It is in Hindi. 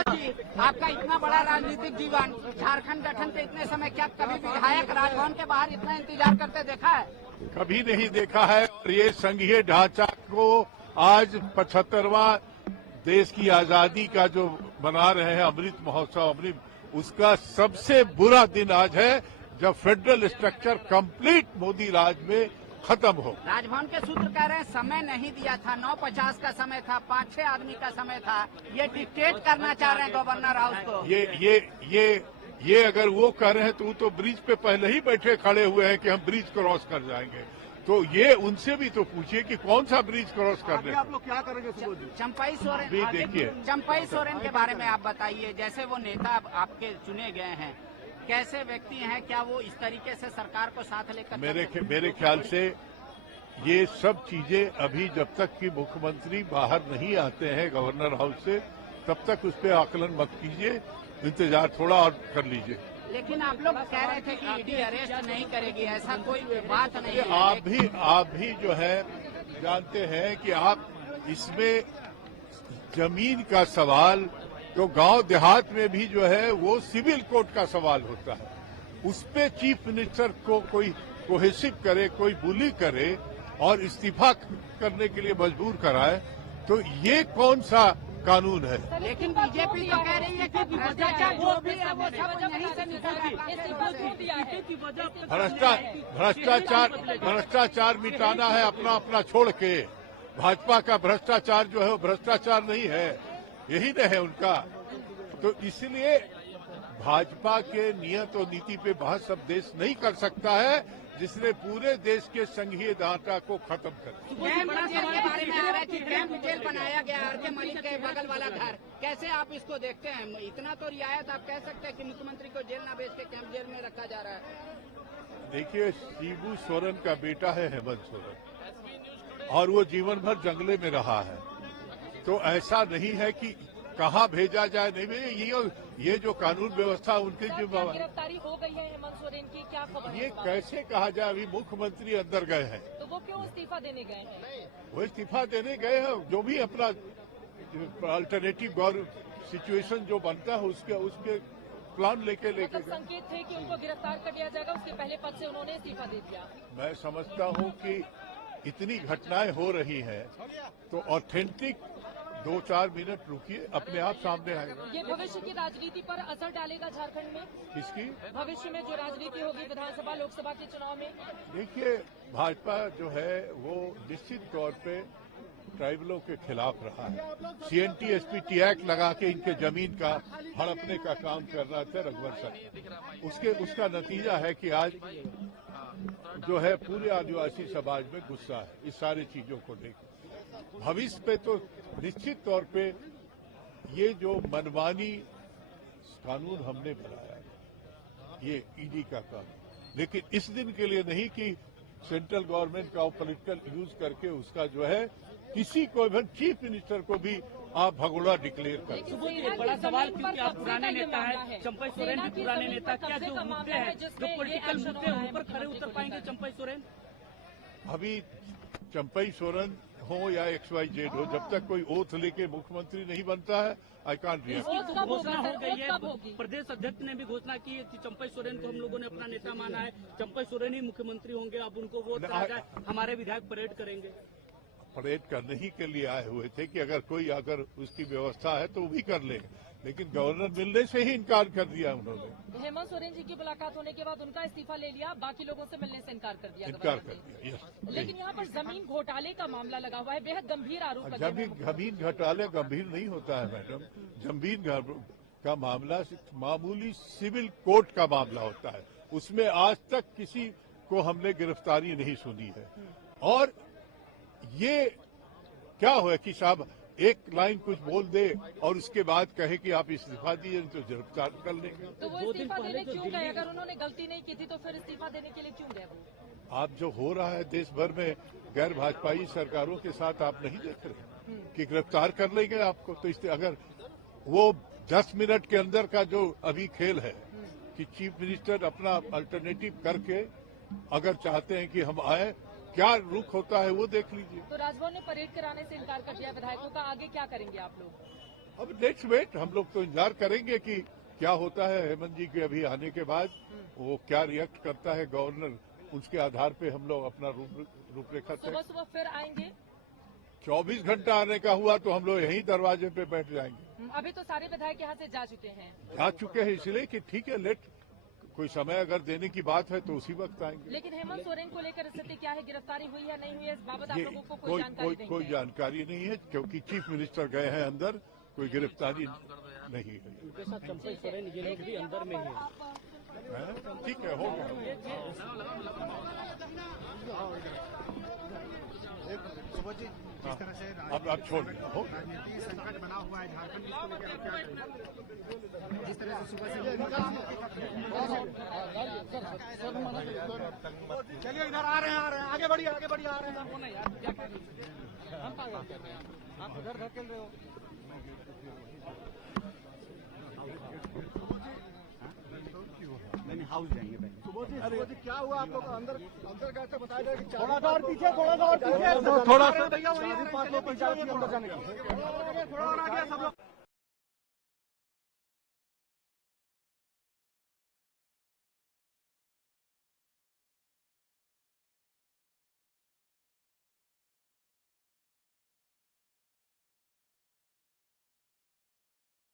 जी, आपका इतना बड़ा राजनीतिक जीवन, झारखंड गठन के इतने समय क्या कभी विधायक राजभवन के बाहर इतना इंतजार करते देखा है? कभी नहीं देखा है। और ये संघीय ढांचा को आज 75वां देश की आजादी का जो मना रहे हैं अमृत महोत्सव, उसका सबसे बुरा दिन आज है जब फेडरल स्ट्रक्चर कंप्लीट मोदी राज में खत्म हो। राजभवन के सूत्र कह रहे हैं समय नहीं दिया था, 9:50 का समय था, 5-6 आदमी का समय था, ये डिक्टेट करना चाह रहे हैं गवर्नर हाउस को। ये अगर वो कर रहे हैं तो वो तो ब्रिज पे पहले ही बैठे खड़े हुए हैं कि हम ब्रिज क्रॉस कर जाएंगे। तो ये उनसे भी तो पूछिए कि कौन सा ब्रिज क्रॉस कर रहे हैं। आप लोग क्या करेंगे? चंपई सोरेन, देखिए चंपई सोरेन के बारे में आप बताइए, जैसे वो नेता आपके चुने गए हैं, कैसे व्यक्ति हैं, क्या वो इस तरीके से सरकार को साथ लेकर? मेरे ख्याल से ये सब चीजें अभी जब तक कि मुख्यमंत्री बाहर नहीं आते हैं गवर्नर हाउस से, तब तक उस पर आकलन मत कीजिए, इंतजार थोड़ा और कर लीजिए। लेकिन आप लोग कह रहे थे कि ईडी अरेस्ट नहीं करेगी, ऐसा कोई बात नहीं है। आप भी जो है जानते हैं कि आप इसमें जमीन का सवाल तो गांव देहात में भी जो है वो सिविल कोर्ट का सवाल होता है। उस पे चीफ मिनिस्टर को कोई कोहेसिव करे, कोई बुली करे और इस्तीफा करने के लिए मजबूर कराए, तो ये कौन सा कानून है? लेकिन बीजेपी तो कह रही है कि भ्रष्टाचार जो भी है वो सब यहीं से निकल रहा है। भ्रष्टाचार मिटाना है अपना अपना छोड़ के। भाजपा का भ्रष्टाचार जो है वो भ्रष्टाचार नहीं है, यही न है उनका। तो इसलिए भाजपा के नियत और नीति पे बहस अब देश नहीं कर सकता है, जिसने पूरे देश के संघीय ढांचा को खत्म कर दिया। कैंप जेल के बारे में आ रहा है कि कैंप जेल बनाया गया आर.के. मलिक के बगल वाला घर, कैसे आप इसको देखते हैं? इतना तो रियायत आप कह सकते हैं कि मुख्यमंत्री को जेल न भेज के कैंप जेल में रखा जा रहा है। देखिए, शिबू सोरेन का बेटा है हेमंत सोरेन, और वो जीवन भर जंगले में रहा है, तो ऐसा नहीं है कि कहाँ भेजा जाए, नहीं भेजे। ये जो कानून व्यवस्था उनकी जो गिरफ्तारी हो गई है हेमंत सोरेन की, क्या खबर? ये कैसे कहा जाए? अभी मुख्यमंत्री अंदर गए हैं, तो वो क्यों इस्तीफा देने गए हैं? वो इस्तीफा देने गए हैं, जो भी अपना अल्टरनेटिव सिचुएशन जो बनता है उसके प्लान लेके गए। संकेत थे कि उनको गिरफ्तार कर लिया जाएगा, उसके पहले पद से उन्होंने इस्तीफा दे दिया। मैं समझता हूँ कि इतनी घटनाएं हो रही हैं तो ऑथेंटिक 2-4 मिनट रुकिए, अपने आप सामने आएगा। ये भविष्य की राजनीति पर असर डालेगा झारखंड में? किसकी? भविष्य में जो राजनीति होगी विधानसभा लोकसभा के चुनाव में। देखिए, भाजपा जो है वो निश्चित तौर पे ट्राइबलों के खिलाफ रहा है। CNT-SP एक्ट लगा के इनके जमीन का हड़पने का काम कर रहा था रघुवर सर। उसका नतीजा है कि आज जो है पूरे आदिवासी समाज में गुस्सा है इस सारी चीजों को लेकर। भविष्य पे तो निश्चित तौर पे ये जो मनमानी कानून हमने बनाया है, ये ईडी का कानून, लेकिन इस दिन के लिए नहीं कि सेंट्रल गवर्नमेंट का पॉलिटिकल यूज करके उसका जो है किसी को भी, चीफ मिनिस्टर को भी आप भगोड़ा डिक्लेयर कर। बड़ा सवाल, क्योंकि आप पुराने नेता है, चंपई सोरेन भी पुराने नेता, क्या जो मुद्दे हैं, जो पॉलिटिकल मुद्दे हैं, उन पर खड़े उतर पाएंगे चंपई सोरेन? अभी चंपई सोरेन हो या XYZ हो, जब तक कोई ओथ लेके मुख्यमंत्री नहीं बनता है, आई कांट रिएक्ट। घोषणा हो गई है, प्रदेश अध्यक्ष ने भी घोषणा की है कि चंपई सोरेन को हम लोगों ने अपना नेता माना है, चंपई सोरेन ही मुख्यमंत्री होंगे, अब उनको वोट दिया जाए, हमारे विधायक परेड करेंगे। परेड करने ही के लिए आए हुए थे कि अगर उसकी व्यवस्था है तो वो भी कर ले, लेकिन गवर्नर मिलने से ही इनकार कर दिया उन्होंने। हेमंत सोरेन जी की मुलाकात होने के बाद उनका इस्तीफा ले लिया, बाकी लोगों से मिलने से इनकार कर दिया। लेकिन यहाँ पर जमीन घोटाले का मामला लगा हुआ है, बेहद गंभीर आरोप लगे हैं। जमीन घोटाले गंभीर नहीं होता है मैडम, जमीन का मामला मामूली सिविल कोर्ट का मामला होता है, उसमें आज तक किसी को हमने गिरफ्तारी नहीं सुनी है। और ये क्या हुआ कि साहब एक लाइन कुछ बोल दे और उसके बाद कहे कि आप इस्तीफा दिए तो गिरफ्तार कर लेंगे। तो वो इस्तीफा देने क्यों गए? अगर उन्होंने गलती नहीं की थी तो फिर इस्तीफा देने के लिए क्यों गए वो? आप जो हो रहा है देश भर में गैर भाजपाई सरकारों के साथ, आप नहीं देख रहे कि गिरफ्तार कर लेंगे आपको? तो अगर वो 10 मिनट के अंदर का जो अभी खेल है कि चीफ मिनिस्टर अपना अल्टरनेटिव करके अगर चाहते हैं कि हम आए, क्या रुख होता है वो देख लीजिए। तो राजभवन ने परेड कराने से इनकार कर दिया विधायकों का, आगे क्या करेंगे आप लोग? अब नेक्स्ट वेट, हम लोग तो इंतजार करेंगे कि क्या होता है। हेमंत जी के अभी आने के बाद वो क्या रिएक्ट करता है गवर्नर, उसके आधार पे हम लोग अपना रूपरेखा सुबह सुबह फिर आएंगे। 24 घंटा आने का हुआ तो हम लोग यहीं दरवाजे पे बैठ जाएंगे। अभी तो सारे विधायक यहाँ से जा चुके हैं। जा चुके हैं इसलिए कि ठीक है, लेट कोई समय अगर देने की बात है तो उसी वक्त आएंगे। लेकिन हेमंत सोरेन को लेकर स्थिति क्या है, गिरफ्तारी हुई या नहीं हुई है, इस बाबत आप लोगों को कोई जानकारी नहीं है क्योंकि चीफ मिनिस्टर गए हैं अंदर, कोई गिरफ्तारी नहीं है। उनके साथ चंपई सोरेन ये लोग भी अंदर में ही है। ठीक है, हो गया। जिस तरह से अब छोड़ दिया हो। राजनीतिक संकट बना हुआ है झारखंड, इसको लेकर आप क्या कहेंगे? जिस तरह से सुबह से चलिए इधर आ रहे हैं, आगे बढ़िए आ रहे हैं। आप उधर धकेल रहे हो। नहीं, हाउस जाएंगे पहले। सुबह जी क्या हुआ आप लोग अंदर कैसे बताया जाए? थोड़ा सा और पीछे थोड़ा सा भैया, वही अंदर जाने का थोड़ा और आगे सब लोग